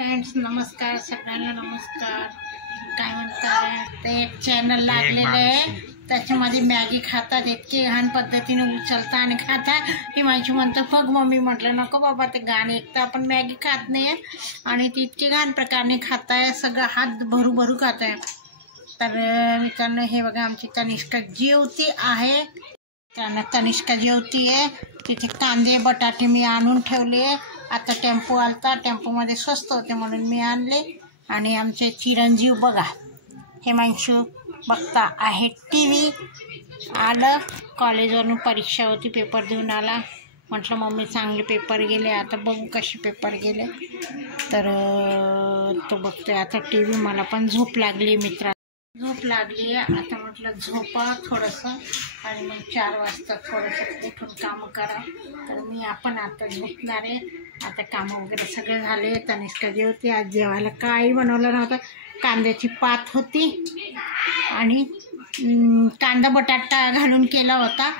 Friends नमस्कार, सगळ्यांना नमस्कार. काय म्हणतात ते एक चॅनल लागलेलं आहे, त्याच्यामध्ये मॅगी खातात, इतकी घाण पद्धतीने उचलता आणि खाता. हिमांशू म्हणतो बघ मम्मी. म्हटलं नको बाबा, ते घाण. एक तर आपण मॅगी खात नाही आणि ती इतकी घाण प्रकारे खाताय, सगळं हात भरू भरू खाताय. तर मित्रांनो हे बघा, आमची तनिष्का जेवती आहे. त्यांना तनिष्का जेवती आहे. तिथे कांदे बटाटे मी आणून ठेवले. आता टेम्पो आलता, टेम्पोमध्ये स्वस्त होते म्हणून मी आणले. आणि आमचे चिरंजीव बघा, हिमांशू बघता आहे टी व्ही. आलं कॉलेजवरून, परीक्षा होती, पेपर देऊन आला. म्हटलं मम्मी चांगले पेपर गेले, आता बघू कसे पेपर गेले. तर तो बघतोय आता टी व्ही. मला पण झोप लागली मित्रा, झोप लागली आहे. आता म्हटलं झोपा थोडंसं आणि मग 4 वाजता थोडंसं उठून कामं करा. तर मी आपण आता झोपणार आहे. आता कामं वगैरे सगळे झाले. तनिष्का जेवते. आज जेवायला काही बनवलं नव्हतं. कांद्याची पात होती आणि कांदा बटाटा घालून केला होता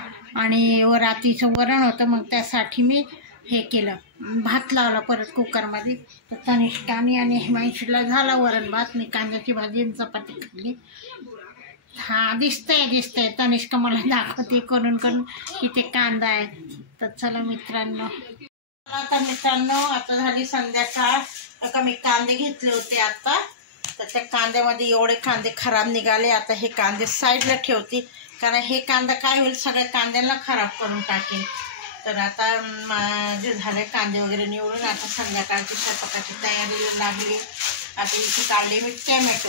आणि रात्रीचं वरण होतं. मग त्यासाठी मी हे केलं, भात लावला परत कुकरमध्ये. तर तनिष्काने आणि हिमांशूला झाला वरण भात. मी कांद्याची भाजी आणि चपाती खाल्ली. हा दिसतंय तनिष्का मला दाखवते करून इथे कांदा आहे. तर चला मित्रांनो, आता झाली संध्याकाळ. आता मी कांदे घेतले होते आता, तर त्या कांद्यामध्ये एवढे कांदे खराब निघाले. आता हे कांदे साईडला ठेवते, कारण हे कांदा काय होईल, सगळ्या कांद्यांना खराब करून टाकेल. तर आता जे झाले कांदे वगैरे निवडून, आता संध्याकाळची स्वयंपाकाची तयारी लागली. आता इथे काढले मी टॅमॅटो.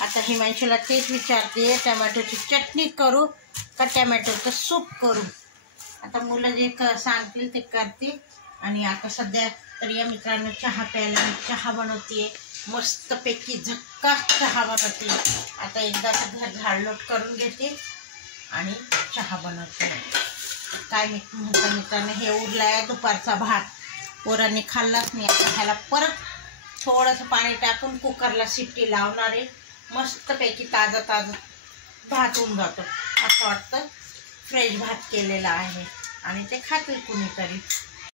आता हिमांशूला तेच विचारते, टॅमॅटोची चटणी करू का टॅमॅटोचं सूप करू. आता मुलं जे सांगतील ते करते. आणि आता सध्या तर या मित्रांनो चहा प्यायला मी चहा बनवते, मस्तपैकी झक्कास चहा बनवते. आता एकदा घर झाडलोट करून घेते आणि चहा बनवते. काय म्हणता मित्रांनो, हे उरला आहे दुपारचा भात, पोरांनी खाल्लाच नाही. आता ह्याला परत थोडंसं पाणी टाकून कुकरला शिट्टी लावणार आहे. मस्तपैकी ताजा भात होऊन जातो. असं वाटतं फ्रेश भात केलेला आहे आणि ते खातील कुणीतरी.